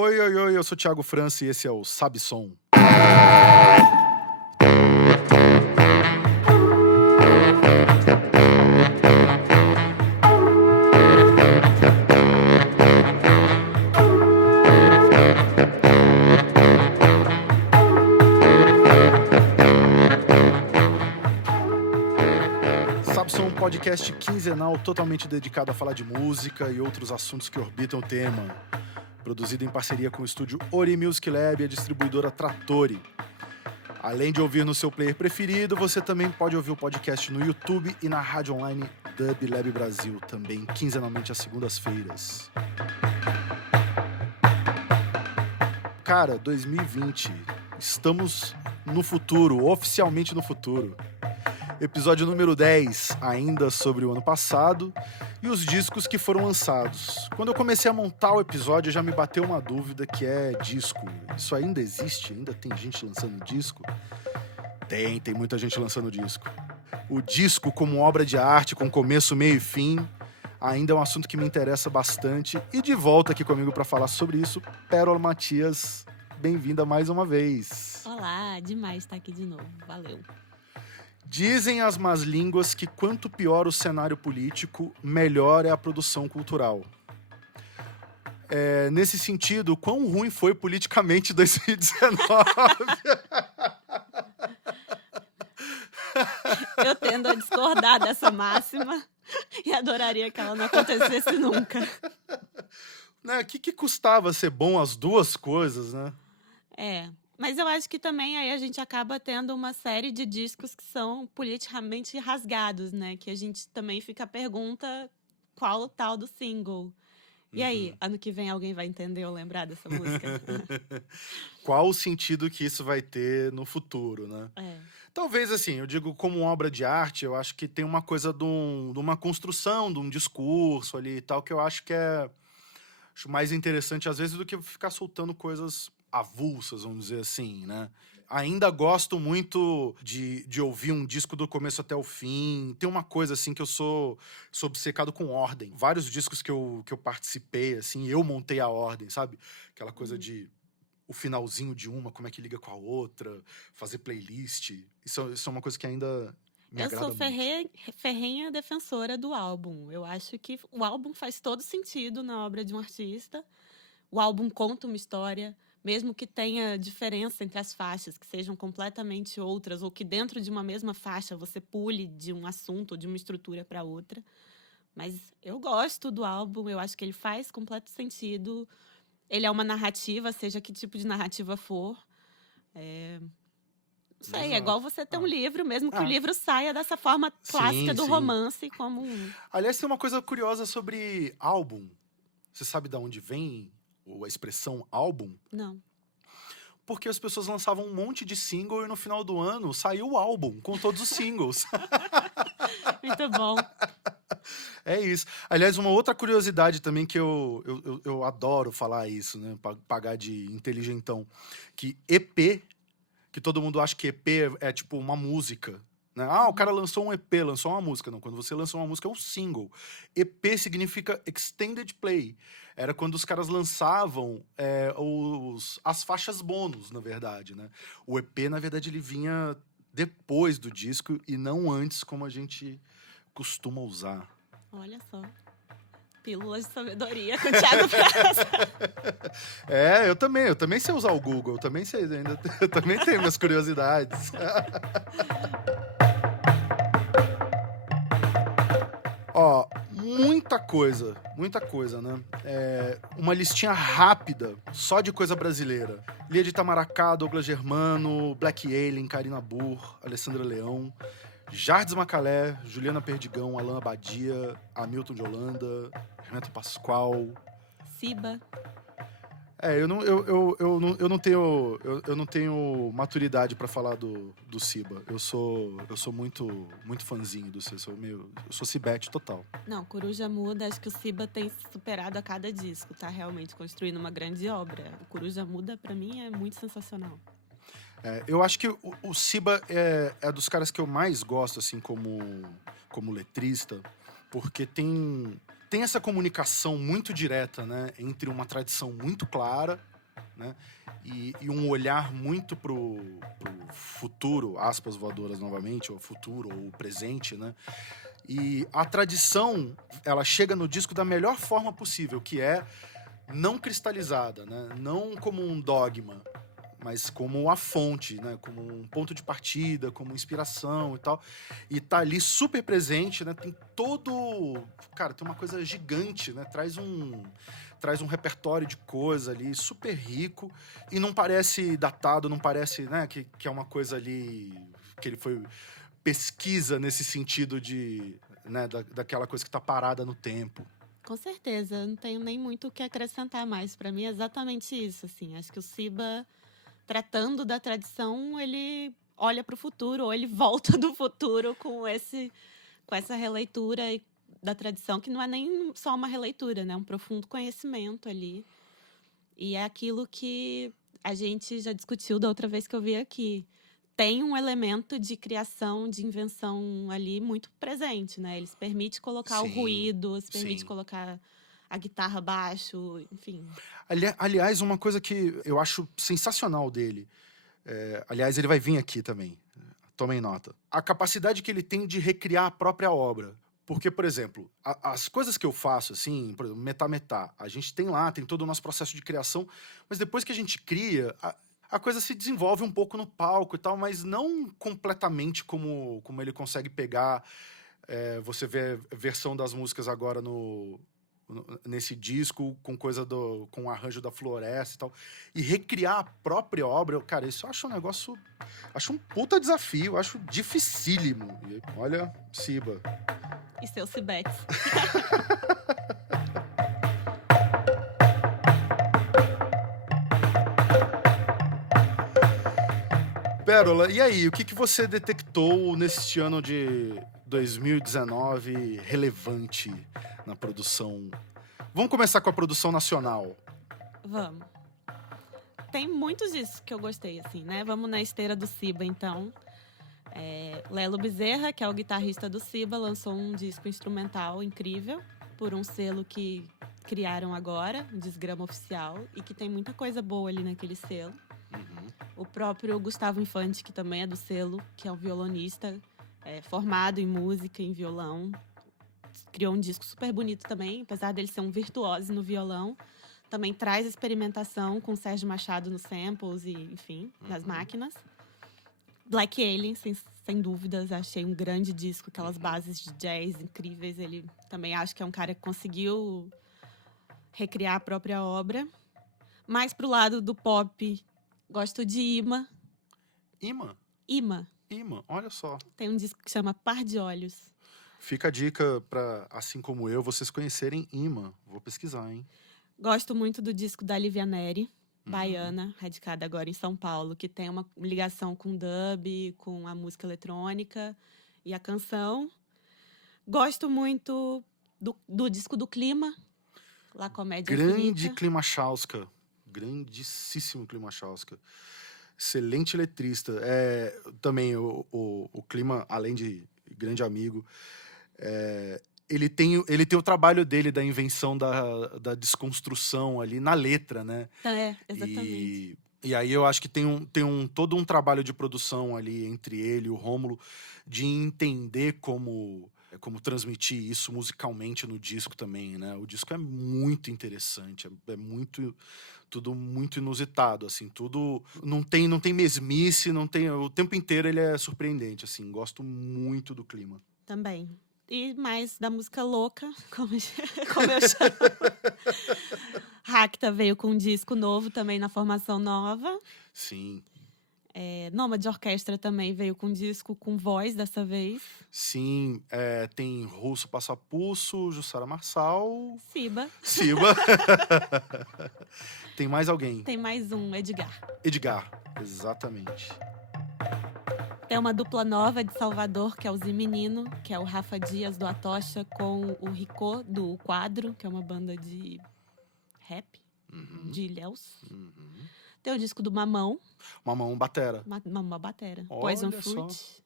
Oi, oi, oi, eu sou o Thiago França e esse é o Sabe Som. Sabe Som é um podcast quinzenal totalmente dedicado a falar de música e outros assuntos que orbitam o tema. Produzido em parceria com o estúdio Ori Music Lab e a distribuidora Trattori. Além de ouvir no seu player preferido, você também pode ouvir o podcast no YouTube e na rádio online Dub Lab Brasil, também quinzenalmente às segundas-feiras. Cara, 2020, estamos no futuro, oficialmente no futuro. Episódio número 10, ainda sobre o ano passado, e os discos que foram lançados. Quando eu comecei a montar o episódio, já me bateu uma dúvida que é disco. Isso ainda existe? Ainda tem gente lançando disco? Tem muita gente lançando disco. O disco como obra de arte, com começo, meio e fim, ainda é um assunto que me interessa bastante. E de volta aqui comigo para falar sobre isso, Pérola Matias, bem-vinda mais uma vez. Olá, demais estar aqui de novo, valeu. Dizem as más línguas que quanto pior o cenário político, melhor é a produção cultural. Nesse sentido, quão ruim foi politicamente 2019? Eu tendo a discordar dessa máxima e adoraria que ela não acontecesse nunca. Né? O que custava ser bom as duas coisas, né? Mas eu acho que também aí a gente acaba tendo uma série de discos que são politicamente rasgados, né? Que a gente também fica a pergunta qual o tal do single. E aí, ano que vem alguém vai entender ou lembrar dessa música? Qual o sentido que isso vai ter no futuro, né? Talvez, assim, eu digo como obra de arte, eu acho que tem uma coisa de uma construção, de um discurso ali e tal, que eu acho que acho mais interessante, às vezes, do que ficar soltando coisas avulsas, vamos dizer assim, né? Ainda gosto muito de ouvir um disco do começo até o fim. Tem uma coisa, assim, que eu sou obcecado com ordem. Vários discos que eu participei, assim, eu montei a ordem, sabe? Aquela coisa de o finalzinho de uma, como é que liga com a outra, fazer playlist. Isso é uma coisa que ainda me agrada muito. Eu sou ferrenha defensora do álbum. Eu acho que o álbum faz todo sentido na obra de um artista. O álbum conta uma história, mesmo que tenha diferença entre as faixas, que sejam completamente outras, ou que dentro de uma mesma faixa você pule de um assunto ou de uma estrutura para outra. Mas eu gosto do álbum, eu acho que ele faz completo sentido. Ele é uma narrativa, seja que tipo de narrativa for. Não sei, Exato. é igual você ter um livro, mesmo que o livro saia dessa forma clássica do romance, como Aliás, tem uma coisa curiosa sobre álbum. Você sabe de onde vem a expressão álbum? Não. Porque as pessoas lançavam um monte de single e no final do ano saiu o álbum com todos os singles. Muito bom. É isso. Aliás, uma outra curiosidade também que eu adoro falar isso, né? Pagar de inteligentão. Que EP, que todo mundo acha que EP é tipo uma música. Né? O cara lançou um EP, lançou uma música. Não, quando você lança uma música é um single. EP significa Extended Play. Era quando os caras lançavam as faixas bônus, na verdade, né? O EP, na verdade, ele vinha depois do disco e não antes, como a gente costuma usar. Olha só. Pílulas de sabedoria com o Thiago França. Eu também sei usar o Google, eu também sei, eu também tenho minhas curiosidades. Muita coisa, né? Uma listinha rápida, só de coisa brasileira. Lia de Itamaracá, Douglas Germano, Black Alien, Karina Burr, Alessandra Leão, Jardim Macalé, Juliana Perdigão, Alan Abadia, Hamilton de Holanda, Renato Pascoal. Siba. Eu não tenho maturidade pra falar do Siba. Eu sou muito fãzinho do Siba. Eu sou Cibete total. Não, Coruja Muda, acho que o Siba tem se superado a cada disco, tá realmente construindo uma grande obra. O Coruja Muda, pra mim, é muito sensacional. Eu acho que o Siba é dos caras que eu mais gosto, assim, como letrista, porque tem tem essa comunicação muito direta, né, entre uma tradição muito clara, né, e um olhar muito pro futuro, aspas voadoras novamente, ou futuro, ou presente, né? E a tradição, ela chega no disco da melhor forma possível, que é não cristalizada, né? Não como um dogma, mas como a fonte, né? Como um ponto de partida, como inspiração e tal. E tá ali super presente, né? Tem todo... Cara, tem uma coisa gigante, né? Traz um repertório de coisa ali super rico e não parece datado, não parece, né? Que é uma coisa ali que ele foi pesquisa nesse sentido de, né? Daquela coisa que tá parada no tempo. Com certeza, eu não tenho nem muito o que acrescentar mais. Para mim é exatamente isso, assim. Acho que o Siba, tratando da tradição, ele olha para o futuro, ou ele volta do futuro com essa releitura da tradição, que não é nem só uma releitura, né? Um profundo conhecimento ali. E é aquilo que a gente já discutiu da outra vez que eu vi aqui. Tem um elemento de criação, de invenção ali muito presente, né? Ele se permite colocar o Sim, ruído, se permite sim. colocar a guitarra baixo, enfim. Aliás, uma coisa que eu acho sensacional dele, aliás, ele vai vir aqui também, tomem nota. A capacidade que ele tem de recriar a própria obra. Porque, por exemplo, as coisas que eu faço, assim, por exemplo, Metá, a gente tem todo o nosso processo de criação, mas depois que a gente cria, a coisa se desenvolve um pouco no palco e tal, mas não completamente como ele consegue pegar. Você vê a versão das músicas agora nesse disco, com o arranjo da Floresta e tal, e recriar a própria obra, cara, isso eu acho um negócio, acho um puta desafio, acho dificílimo. E olha, Siba. E seus cibetes. Pérola, e aí, o que você detectou neste ano de 2019 relevante na produção? Vamos começar com a produção nacional. Vamos. Tem muitos disso que eu gostei, assim, né? Vamos na esteira do Siba, então. Lelo Bezerra, que é o guitarrista do Siba, lançou um disco instrumental incrível por um selo que criaram agora, um Desgrama Oficial, e que tem muita coisa boa ali naquele selo. O próprio Gustavo Infante, que também é do selo, que é um violonista formado em música, em violão, criou um disco super bonito também, apesar dele ser um virtuoso no violão. Também traz experimentação com Sérgio Machado nos samples e, enfim, nas máquinas. Black Alien, sem dúvidas, achei um grande disco, aquelas bases de jazz incríveis. Ele também acho que é um cara que conseguiu recriar a própria obra. Mais pro lado do pop, gosto de Ima. Ima, olha só. Tem um disco que chama Par de Olhos. Fica a dica para, assim como eu, vocês conhecerem Ima. Vou pesquisar, hein? Gosto muito do disco da Lívia Neri, baiana, radicada agora em São Paulo, que tem uma ligação com dub, com a música eletrônica e a canção. Gosto muito do disco do Clima, La Comédia Grande Infinita. Klimachowska. Grandíssimo Klimachowska. Excelente letrista. Também o Clima, além de grande amigo, ele tem o trabalho dele da invenção da desconstrução ali na letra, né? Exatamente. E aí eu acho que tem todo um trabalho de produção ali entre ele e o Rômulo de entender como transmitir isso musicalmente no disco também, né? O disco é muito interessante, tudo muito inusitado, assim, tudo não tem mesmice, o tempo inteiro ele é surpreendente, assim, gosto muito do Clima. Também. E mais da música louca, como eu chamo. Racta veio com um disco novo também na formação nova. Sim. Nômade Orquestra também veio com um disco com voz dessa vez. Sim, tem Russo Passapulso, Jussara Marçal... Siba. Tem mais alguém? Tem mais um, Edgar, exatamente. Tem uma dupla nova de Salvador, que é o Zimenino, que é o Rafa Dias do Atocha, com o Ricô do Quadro, que é uma banda de rap, de Ilhéus. Tem o disco do Mamão. Mamão batera. Mamão batera. Olha Poison só. Fruit.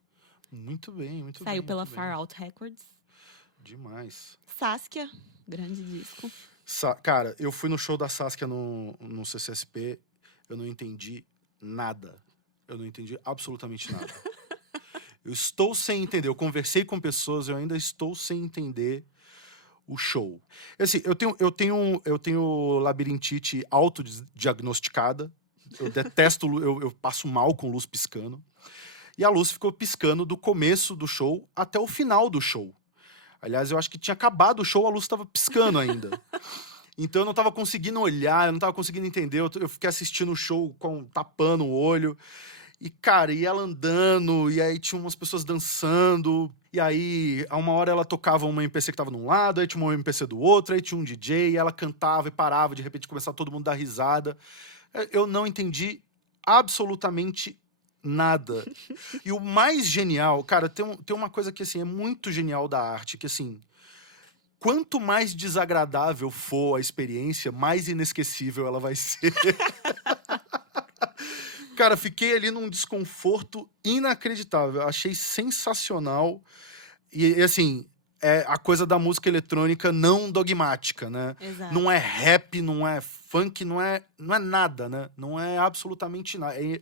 Muito bem, muito bem. Saiu pela muito Far bem. Out Records. Demais. Saskia, grande disco. Cara, eu fui no show da Saskia no CCSP, eu não entendi nada. Eu não entendi absolutamente nada. Eu estou sem entender. Eu conversei com pessoas, eu ainda estou sem entender o show. Assim, eu tenho labirintite autodiagnosticada. Eu detesto, eu passo mal com luz piscando. E a luz ficou piscando do começo do show até o final do show. Aliás, eu acho que tinha acabado o show, a luz estava piscando ainda. Então eu não estava conseguindo olhar, eu não estava conseguindo entender. Eu fiquei assistindo o show tapando o olho. E, cara, e ela andando, e aí tinha umas pessoas dançando. E aí, a uma hora ela tocava uma MPC que tava num lado, aí tinha uma MPC do outro, aí tinha um DJ, e ela cantava e parava, de repente começava todo mundo a dar risada. Eu não entendi absolutamente nada. E o mais genial, cara, tem uma coisa que, assim, é muito genial da arte, que, assim, quanto mais desagradável for a experiência, mais inesquecível ela vai ser. Cara, fiquei ali num desconforto inacreditável. Achei sensacional. E assim, é a coisa da música eletrônica não dogmática, né? Exato. Não é rap, não é funk, não é nada, né? Não é absolutamente nada. É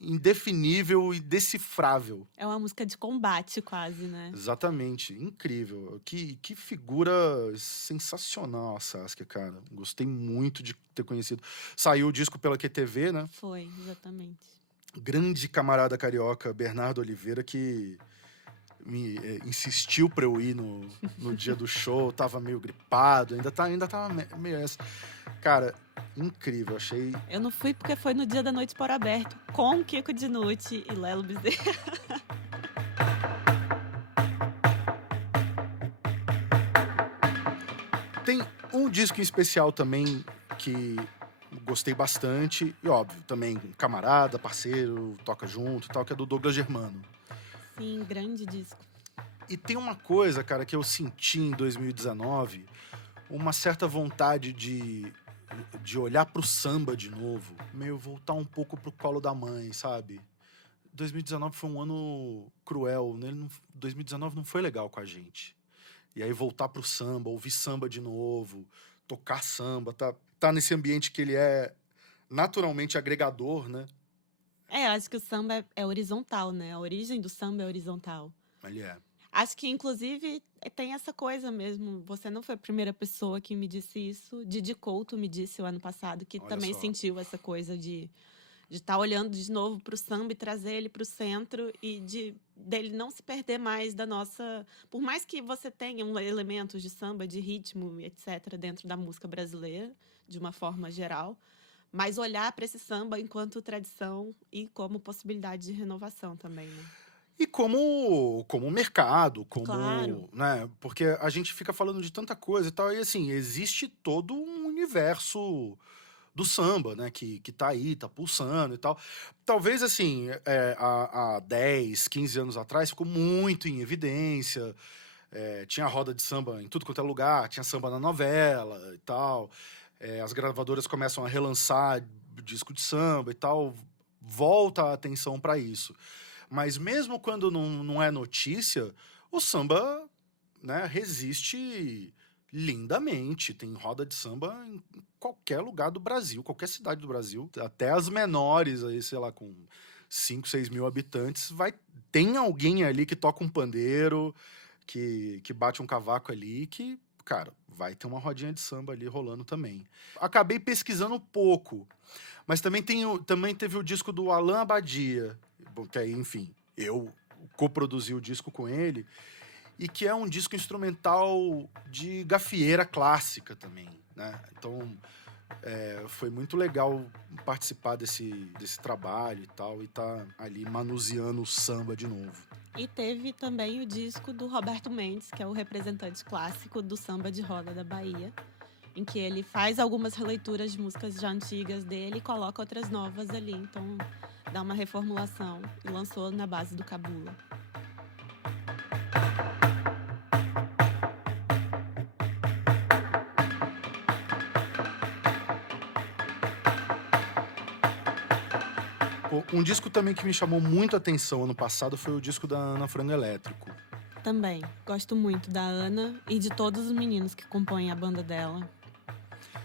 indefinível e decifrável. É uma música de combate, quase, né? Exatamente. Incrível. Que figura sensacional a Saskia, cara. Gostei muito de ter conhecido. Saiu o disco pela QTV, né? Foi, exatamente. Grande camarada carioca, Bernardo Oliveira, que me insistiu pra eu ir no dia do show. Tava meio gripado, ainda tava meio essa. Cara, incrível, achei. Eu não fui porque foi no dia da Noite Por Aberto, com Kiko Dinucci e Lelo Bezerra. Tem um disco em especial também que gostei bastante. E óbvio, também camarada, parceiro, toca junto e tal, que é do Douglas Germano. Sim, grande disco. E tem uma coisa, cara, que eu senti em 2019, uma certa vontade de olhar pro samba de novo, meio voltar um pouco pro colo da mãe, sabe? 2019 foi um ano cruel, né? 2019 não foi legal com a gente. E aí voltar pro samba, ouvir samba de novo, tocar samba, tá nesse ambiente que ele é naturalmente agregador, né? Eu acho que o samba é horizontal, né? A origem do samba é horizontal. Ele é. Acho que, inclusive, tem essa coisa mesmo. Você não foi a primeira pessoa que me disse isso. Didi Couto me disse o ano passado que Olha também só. sentiu essa coisa de estar olhando de novo para o samba e trazer ele para o centro e dele não se perder mais da nossa... Por mais que você tenha elementos de samba, de ritmo, etc., dentro da música brasileira, de uma forma geral, mas olhar para esse samba enquanto tradição e como possibilidade de renovação também, né? E como mercado, Claro. né? Porque a gente fica falando de tanta coisa e tal, e assim, existe todo um universo do samba, né? Que tá aí, tá pulsando e tal. Talvez, assim, há 10, 15 anos atrás, ficou muito em evidência. Tinha roda de samba em tudo quanto é lugar, tinha samba na novela e tal. As gravadoras começam a relançar disco de samba e tal. Volta a atenção para isso. Mas mesmo quando não é notícia, o samba, né, resiste lindamente. Tem roda de samba em qualquer lugar do Brasil, qualquer cidade do Brasil. Até as menores, aí, sei lá, com 5, 6 mil habitantes, tem alguém ali que toca um pandeiro, que bate um cavaco ali, que, cara, vai ter uma rodinha de samba ali rolando também. Acabei pesquisando um pouco, mas também teve o disco do Alan Abadia, que aí, enfim, eu coproduzi o disco com ele, e que é um disco instrumental de gafieira clássica também, né? Então, foi muito legal participar desse trabalho e tal, e tá ali manuseando o samba de novo. E teve também o disco do Roberto Mendes, que é o representante clássico do samba de roda da Bahia, em que ele faz algumas releituras de músicas já antigas dele e coloca outras novas ali. Então, dá uma reformulação e lançou na base do Cabula. Um disco também que me chamou muito a atenção ano passado foi o disco da Ana Frango Elétrico. Também. Gosto muito da Ana e de todos os meninos que compõem a banda dela.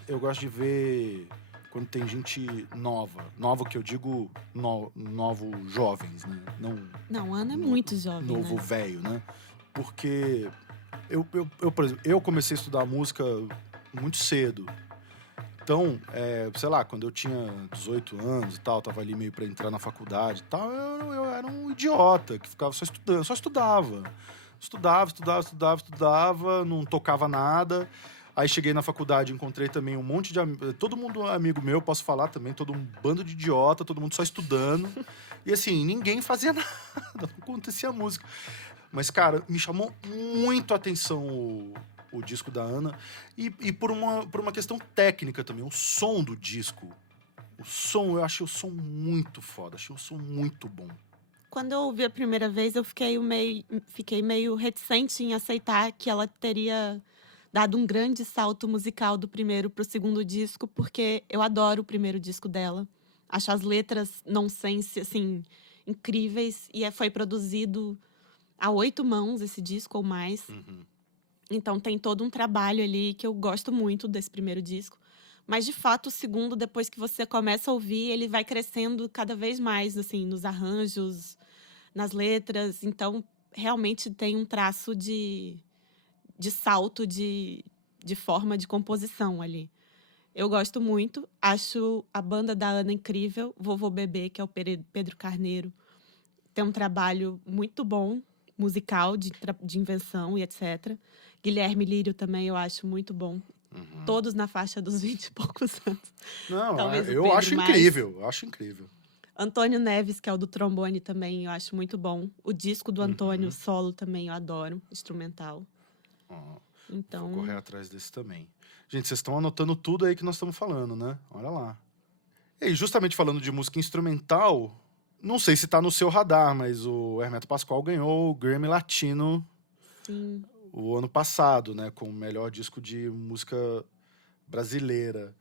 Eu gosto de ver quando tem gente nova. Nova que eu digo novo jovens, né? Não, Ana é muito jovem, novo né? velho, né? Porque por exemplo, eu comecei a estudar música muito cedo. Então, sei lá, quando eu tinha 18 anos e tal, tava ali meio pra entrar na faculdade e tal, eu era um idiota que ficava só estudando, eu só estudava. Estudava, não tocava nada. Aí cheguei na faculdade, encontrei também um monte de todo mundo amigo meu, posso falar também, todo um bando de idiota, todo mundo só estudando. E assim, ninguém fazia nada, não acontecia música. Mas, cara, me chamou muito a atenção o disco da Ana. E por uma questão técnica também, o som do disco. O som, eu achei o som muito foda, achei o som muito bom. Quando eu ouvi a primeira vez, eu fiquei meio reticente em aceitar que ela teria dado um grande salto musical do primeiro pro segundo disco, porque eu adoro o primeiro disco dela. Acho as letras nonsense, assim, incríveis. E foi produzido a 8 mãos esse disco ou mais. Uhum. Então tem todo um trabalho ali que eu gosto muito desse primeiro disco. Mas, de fato, o segundo, depois que você começa a ouvir, ele vai crescendo cada vez mais, assim, nos arranjos, nas letras. Então, realmente tem um traço de salto de forma de composição ali. Eu gosto muito. Acho a banda da Ana incrível. Vovô Bebê, que é o Pedro Carneiro, tem um trabalho muito bom, musical, de invenção e etc. Guilherme Lírio também eu acho muito bom. Uhum. Todos na faixa dos 20 e poucos anos. Não, Talvez eu acho incrível, eu acho incrível. Antônio Neves, que é o do trombone também, eu acho muito bom. O disco do Antônio, solo, também eu adoro, instrumental. Então... Vou correr atrás desse também. Gente, vocês estão anotando tudo aí que nós estamos falando, né? Olha lá. E justamente falando de música instrumental, não sei se tá no seu radar, mas o Hermeto Pascoal ganhou o Grammy Latino. Sim. O ano passado, né? Com o melhor disco de música brasileira.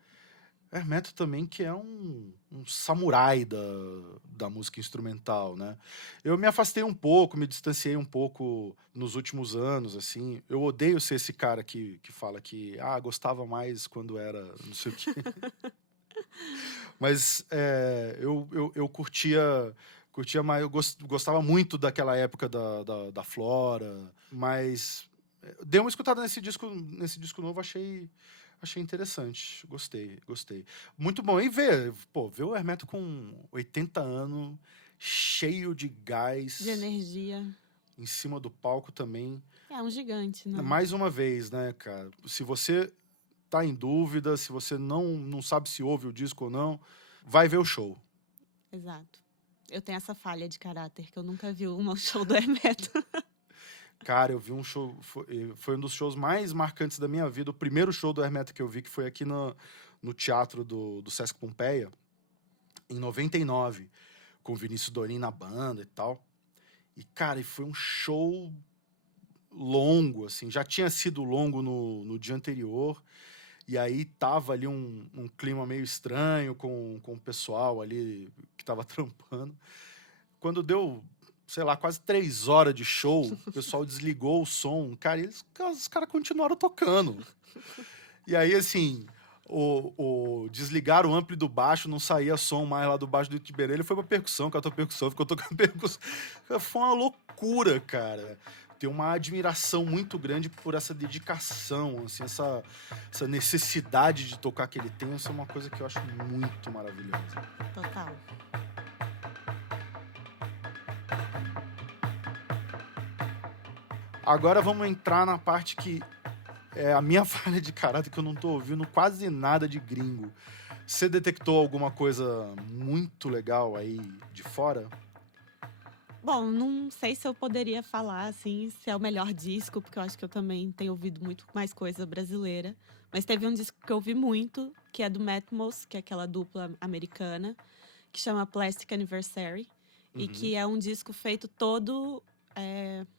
Hermeto também, que é um samurai da música instrumental, né? Eu me afastei um pouco, me distanciei um pouco nos últimos anos, assim. Eu odeio ser esse cara que fala que gostava mais quando era não sei o quê. Mas eu curtia mais, eu gostava muito daquela época da Flora, mas dei uma escutada nesse disco novo, achei interessante, gostei. Muito bom. E ver o Hermeto com 80 anos, cheio de gás. De energia. Em cima do palco também. É um gigante, né? Mais uma vez, né, cara? Se você tá em dúvida, se você não sabe se ouve o disco ou não, vai ver o show. Exato. Eu tenho essa falha de caráter, que eu nunca vi um show do Hermeto. Cara, eu vi um show, foi um dos shows mais marcantes da minha vida. O primeiro show do Hermeto que eu vi, que foi aqui no teatro do Sesc Pompeia, em 99, com o Vinícius Dorim na banda e tal. E, cara, foi um show longo, assim. Já tinha sido longo no dia anterior. E aí tava ali um clima meio estranho com o pessoal ali que tava trampando. Quando deu, sei lá, quase 3 horas de show, o pessoal desligou o som. Cara, os caras continuaram tocando. E aí, assim, desligaram o ampli do baixo, não saía som mais lá do baixo do Tiberê. Ele foi pra percussão, catou percussão, ficou tocando percussão. Foi uma loucura, cara. Tem uma admiração muito grande por essa dedicação, assim, essa necessidade de tocar que ele tem. Isso é uma coisa que eu acho muito maravilhosa. Total. Agora vamos entrar na parte que é a minha falha de caráter, que eu não tô ouvindo quase nada de gringo. Você detectou alguma coisa muito legal aí de fora? Bom, não sei se eu poderia falar, assim, se é o melhor disco, porque eu acho que eu também tenho ouvido muito mais coisa brasileira. Mas teve um disco que eu ouvi muito, que é do Matmos, que é aquela dupla americana, que chama Plastic Anniversary. E que é um disco feito todo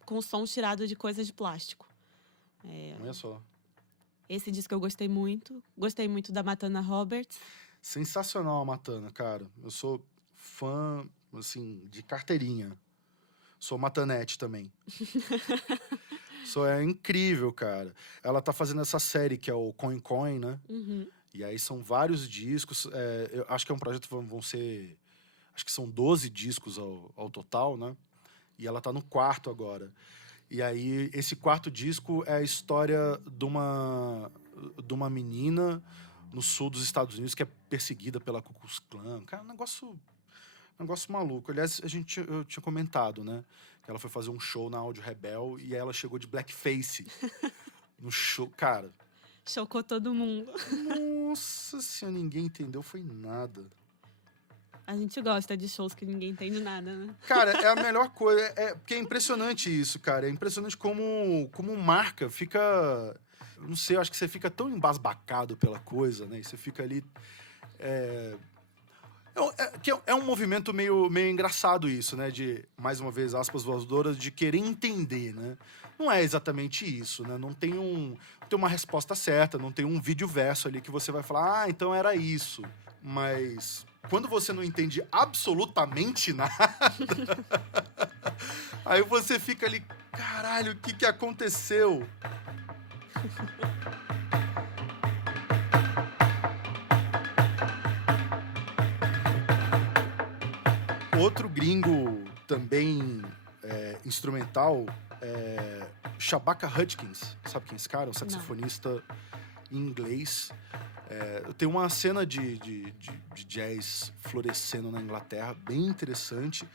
com som tirado de coisas de plástico. Olha só. Esse disco eu gostei muito. Gostei muito da Matana Roberts. Sensacional a Matana, cara. Eu sou fã, assim, de carteirinha. Sou Matanete também. Isso é incrível, cara. Ela tá fazendo essa série que é o Coin Coin, né? Uhum. E aí são vários discos. Eu acho que é um projeto que vão ser... Acho que são 12 discos ao total, né? E ela tá no 4º agora. E aí, esse 4º disco é a história de uma menina no sul dos Estados Unidos que é perseguida pela Ku Klux Klan. Cara, um negócio maluco. Aliás, eu tinha comentado, né? Que ela foi fazer um show na Áudio Rebel e aí ela chegou de blackface no show. Cara... Chocou todo mundo. Nossa senhora, ninguém entendeu, foi nada. A gente gosta de shows que ninguém entende nada, né? Cara, é a melhor coisa. Porque é impressionante isso, cara. É impressionante como marca fica... Não sei, eu acho que você fica tão embasbacado pela coisa, né? E você fica ali... É um movimento meio engraçado isso, né? De, mais uma vez, aspas voadoras, de querer entender, né? Não é exatamente isso, né? Não tem uma resposta certa, não tem um vídeo verso ali que você vai falar, então era isso. Mas quando você não entende absolutamente nada, aí você fica ali, caralho, o que aconteceu? Outro gringo também instrumental é Shabaka Hutchins. Sabe quem é esse cara? Um saxofonista inglês. Tem uma cena de jazz florescendo na Inglaterra, bem interessante.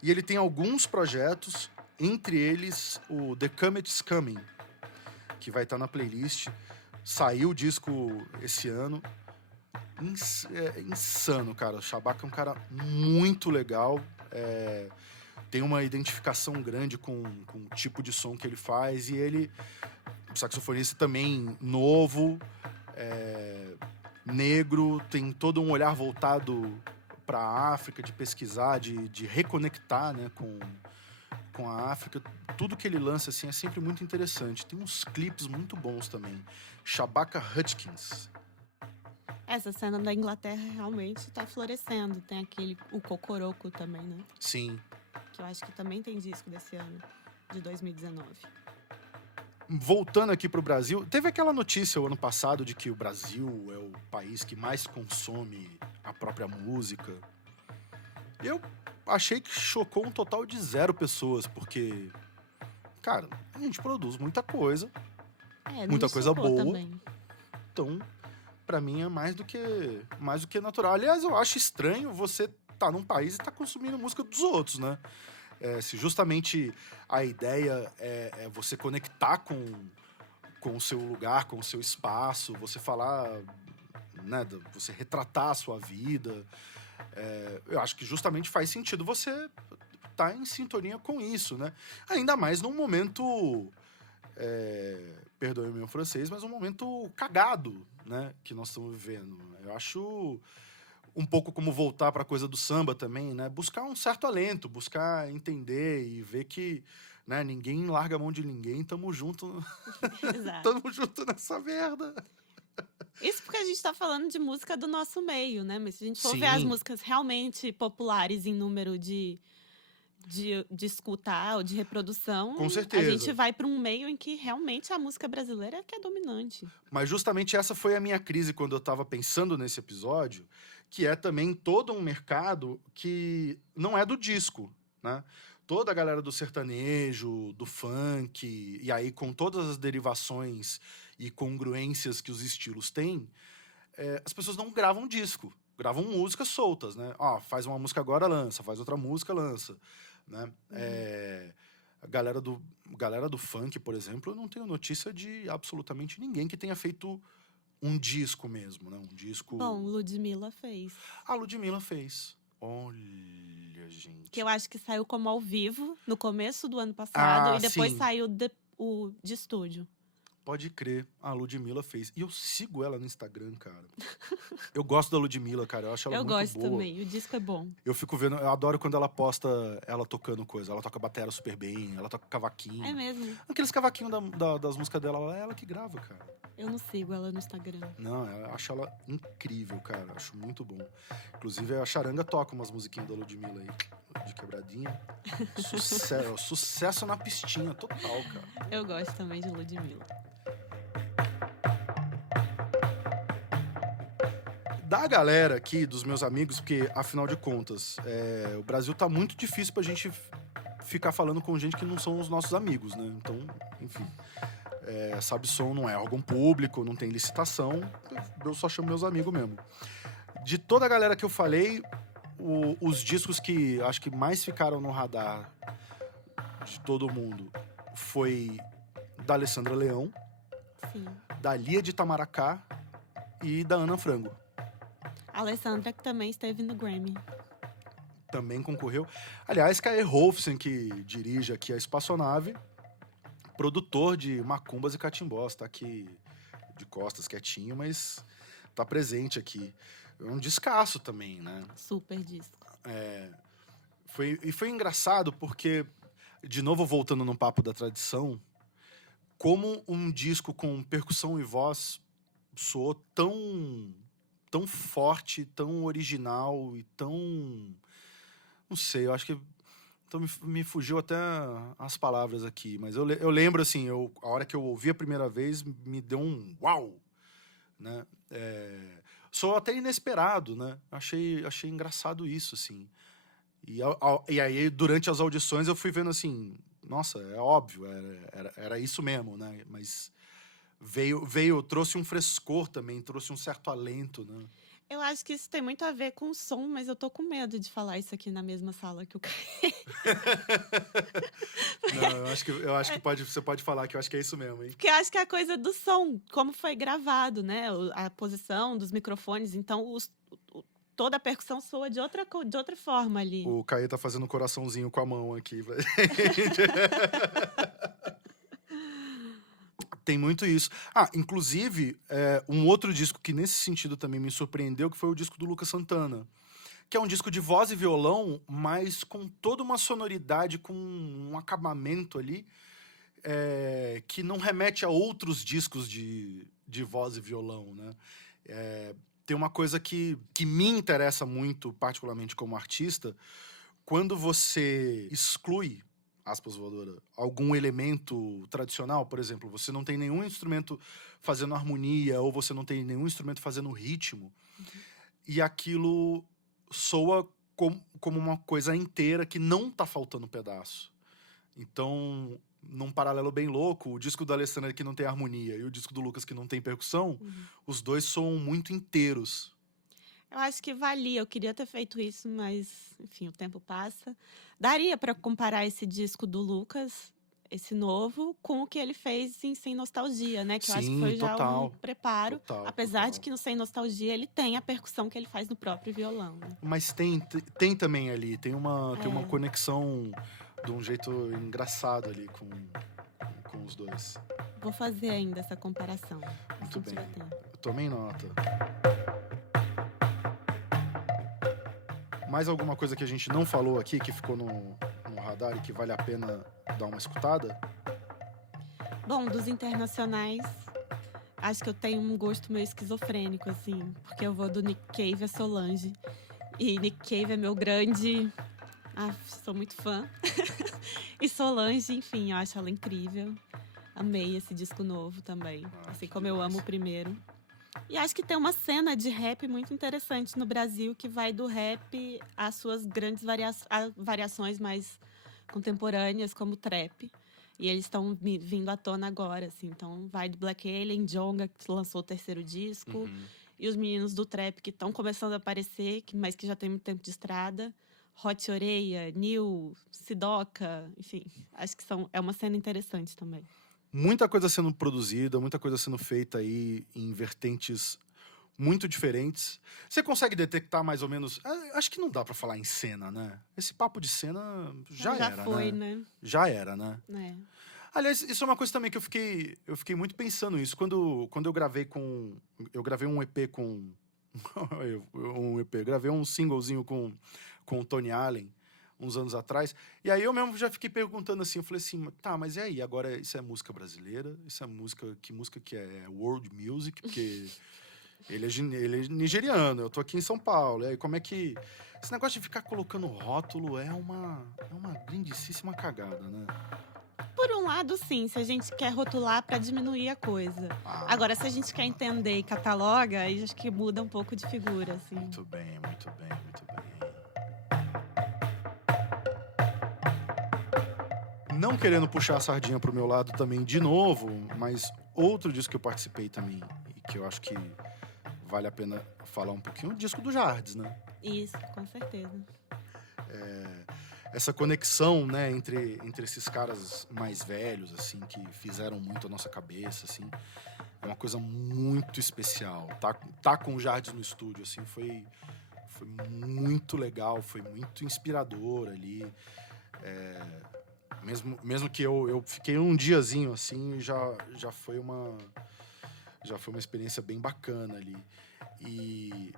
E ele tem alguns projetos, entre eles o The Comet's Coming, que vai estar na playlist. Saiu o disco esse ano. Insano, cara. O Shabaka é um cara muito legal. Tem uma identificação grande com o tipo de som que ele faz. E ele, um saxofonista também novo, negro, tem todo um olhar voltado para a África, de pesquisar, de reconectar, né, com a África. Tudo que ele lança assim, é sempre muito interessante. Tem uns clipes muito bons também. Shabaka Hutchins. Essa cena da Inglaterra realmente está florescendo. Tem o Cocoroco também, né? Sim. Que eu acho que também tem disco desse ano, de 2019. Voltando aqui pro Brasil, teve aquela notícia o ano passado de que o Brasil é o país que mais consome a própria música. Eu achei que chocou um total de 0 pessoas, porque, cara, a gente produz muita coisa, muita coisa boa. Também. Então, pra mim é mais do que natural. Aliás, eu acho estranho você tá num país e tá consumindo música dos outros, né? Se justamente a ideia é você conectar com o seu lugar, com o seu espaço, você falar, né, você retratar a sua vida, eu acho que justamente faz sentido você tá em sintonia com isso, né? Ainda mais num momento, perdoe o meu francês, mas um momento cagado, né, que nós estamos vivendo. Eu acho um pouco como voltar para a coisa do samba também, né? Buscar um certo alento, buscar entender e ver que, né, ninguém larga a mão de ninguém, tamo junto. Exato. Tamo junto nessa merda. Isso porque a gente tá falando de música do nosso meio, né? Mas se a gente for Sim. ver as músicas realmente populares em número de escutar ou de reprodução, Com certeza. a gente vai para um meio em que realmente a música brasileira é que é dominante. Mas justamente essa foi a minha crise quando eu tava pensando nesse episódio, que é também todo um mercado que não é do disco, né? Toda a galera do sertanejo, do funk, e aí com todas as derivações e congruências que os estilos têm, as pessoas não gravam disco, gravam músicas soltas, né? Faz uma música agora, lança, faz outra música, lança, né? A galera do funk, por exemplo, eu não tenho notícia de absolutamente ninguém que tenha feito um disco mesmo, né? Um disco... Bom, Ludmilla fez. A Ludmilla fez. Olha, gente. Que eu acho que saiu como ao vivo no começo do ano passado e depois sim. saiu o de estúdio. Pode crer, a Ludmilla fez. E eu sigo ela no Instagram, cara. Eu gosto da Ludmilla, cara. Eu acho ela muito boa. Eu gosto também, o disco é bom. Eu fico vendo, eu adoro quando ela posta ela tocando coisa. Ela toca batera super bem, ela toca cavaquinho. É mesmo. Aqueles cavaquinhos das músicas dela, é ela que grava, cara. Eu não sigo ela no Instagram. Não, eu acho ela incrível, cara. Acho muito bom. Inclusive, a Charanga toca umas musiquinhas da Ludmilla aí, de quebradinha. Sucesso na pistinha, total, cara. Eu gosto também de Ludmilla. Da galera aqui, dos meus amigos, porque, afinal de contas, o Brasil tá muito difícil pra gente ficar falando com gente que não são os nossos amigos, né? Então, enfim... Sabsom não é órgão público, não tem licitação, eu só chamo meus amigos mesmo. De toda a galera que eu falei, os discos que acho que mais ficaram no radar de todo mundo foi da Alessandra Leão, Sim. da Lia de Itamaracá e da Ana Frango. A Alessandra, que também esteve no Grammy. Também concorreu. Aliás, Kae Rolfsen, que dirige aqui a Espaçonave, produtor de macumbas e catimbós, tá aqui de costas quietinho, mas tá presente aqui. É um descasso também, né? Super disco. Foi engraçado porque, de novo voltando no papo da tradição, como um disco com percussão e voz soou tão forte, tão original e tão... Não sei, eu acho que... Então me fugiu até as palavras aqui, mas eu lembro assim, a hora que eu ouvi a primeira vez, me deu um uau, né? Sou até inesperado, né? Achei engraçado isso, assim. E aí, durante as audições, eu fui vendo assim, nossa, é óbvio, era isso mesmo, né? Mas trouxe um frescor também, trouxe um certo alento, né? Eu acho que isso tem muito a ver com o som, mas eu tô com medo de falar isso aqui na mesma sala que o Caio. Não, eu acho que você pode falar, que eu acho que é isso mesmo, hein? Porque eu acho que é a coisa do som, como foi gravado, né? A posição dos microfones, então toda a percussão soa de outra forma ali. O Caio tá fazendo um coraçãozinho com a mão aqui. Tem muito isso. Inclusive, um outro disco que nesse sentido também me surpreendeu, que foi o disco do Lucas Santana. Que é um disco de voz e violão, mas com toda uma sonoridade, com um acabamento ali, que não remete a outros discos de voz e violão, né? Tem uma coisa que me interessa muito, particularmente como artista, quando você exclui, aspas voadora, algum elemento tradicional, por exemplo, você não tem nenhum instrumento fazendo harmonia, ou você não tem nenhum instrumento fazendo ritmo, e aquilo soa como uma coisa inteira que não tá faltando pedaço. Então, num paralelo bem louco, o disco da Alessandra que não tem harmonia e o disco do Lucas que não tem percussão, os dois soam muito inteiros. Eu acho que valia, eu queria ter feito isso, mas, enfim, o tempo passa. Daria para comparar esse disco do Lucas, esse novo, com o que ele fez em Sem Nostalgia, né? Que eu acho que foi já um preparo. Apesar de que no Sem Nostalgia ele tem a percussão que ele faz no próprio violão. Né? Mas tem também ali, tem uma conexão de um jeito engraçado ali com os dois. Vou fazer ainda essa comparação. Muito bem. Tomem nota. Mais alguma coisa que a gente não falou aqui, que ficou no radar e que vale a pena dar uma escutada? Bom, dos internacionais, acho que eu tenho um gosto meio esquizofrênico, assim, porque eu vou do Nick Cave a Solange. E Nick Cave é meu grande... sou muito fã. E Solange, enfim, eu acho ela incrível. Amei esse disco novo também, assim como eu amo o primeiro. E acho que tem uma cena de rap muito interessante no Brasil, que vai do rap às suas grandes variações mais contemporâneas, como o trap. E eles estão vindo à tona agora, assim. Então, vai do Black Alien, Djonga, que lançou o terceiro disco. E os meninos do trap, que estão começando a aparecer, mas que já tem muito tempo de estrada. Hot Oreia, Nil, Sidoca, enfim. Acho que é uma cena interessante também. Muita coisa sendo produzida, muita coisa sendo feita aí em vertentes muito diferentes. Você consegue detectar mais ou menos... Acho que não dá pra falar em cena, né? Esse papo de cena já era, foi, né? Já era, né? Aliás, isso é uma coisa também que eu fiquei muito pensando nisso. Quando eu gravei eu gravei um EP com... gravei um singlezinho com o Tony Allen, uns anos atrás. E aí eu mesmo já fiquei perguntando assim, eu falei assim, tá, mas e aí? Agora isso é música brasileira? Isso é música que é world music? Porque ele é nigeriano, eu tô aqui em São Paulo. E aí como é que... Esse negócio de ficar colocando rótulo é uma grandíssima cagada, né? Por um lado, sim, se a gente quer rotular para diminuir a coisa. Agora, se a gente quer entender e cataloga, aí acho que muda um pouco de figura, assim. Muito bem, muito bem, muito bem. Não querendo puxar a sardinha pro meu lado também de novo, mas outro disco que eu participei também e que eu acho que vale a pena falar um pouquinho, o disco do Jardes, né? Isso, com certeza. Essa conexão, né, entre esses caras mais velhos, assim, que fizeram muito a nossa cabeça, assim, é uma coisa muito especial. Tá com o Jardes no estúdio, assim, foi muito legal, foi muito inspirador ali. Mesmo que eu fiquei um diazinho, assim, já foi uma experiência bem bacana ali. E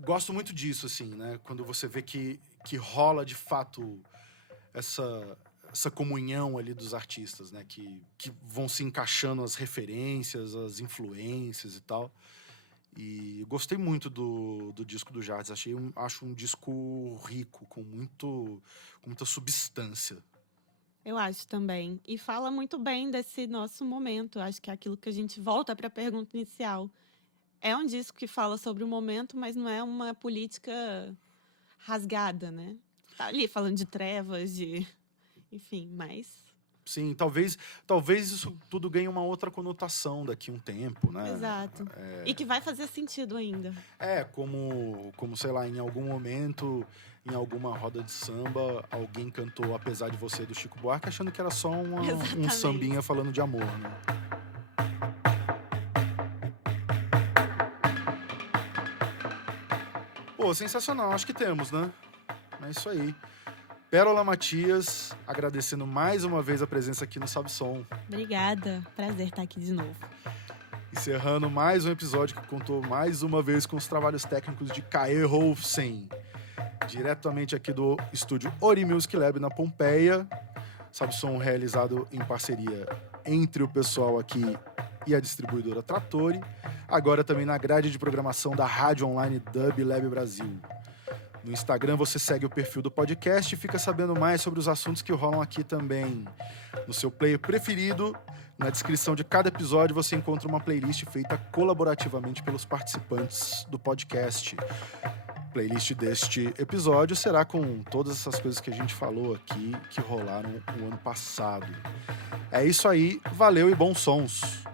gosto muito disso, assim, né? Quando você vê que rola, de fato, essa comunhão ali dos artistas, né? Que vão se encaixando as referências, as influências e tal. E gostei muito do disco do Jardes. Acho um disco rico, com muita substância. Eu acho também. E fala muito bem desse nosso momento. Acho que é aquilo que a gente volta para a pergunta inicial. É um disco que fala sobre o momento, mas não é uma política rasgada, né? Tá ali falando de trevas, enfim, mas... Sim, talvez isso tudo ganhe uma outra conotação daqui a um tempo, né? Exato. E que vai fazer sentido ainda. Como, sei lá, em algum momento, em alguma roda de samba, alguém cantou Apesar de Você, do Chico Buarque, achando que era só um sambinha falando de amor, né? Pô, sensacional, acho que temos, né? É isso aí. Pérola Matias, agradecendo mais uma vez a presença aqui no Sabe Som. Obrigada, prazer estar aqui de novo. Encerrando mais um episódio que contou mais uma vez com os trabalhos técnicos de Kaê Rolfsen, diretamente aqui do estúdio Ori Music Lab na Pompeia. Sabe Som realizado em parceria entre o pessoal aqui e a distribuidora Trattori. Agora também na grade de programação da rádio online Dub Lab Brasil. No Instagram você segue o perfil do podcast e fica sabendo mais sobre os assuntos que rolam aqui também. No seu player preferido, na descrição de cada episódio você encontra uma playlist feita colaborativamente pelos participantes do podcast. A playlist deste episódio será com todas essas coisas que a gente falou aqui, que rolaram o ano passado. É isso aí, valeu e bons sons!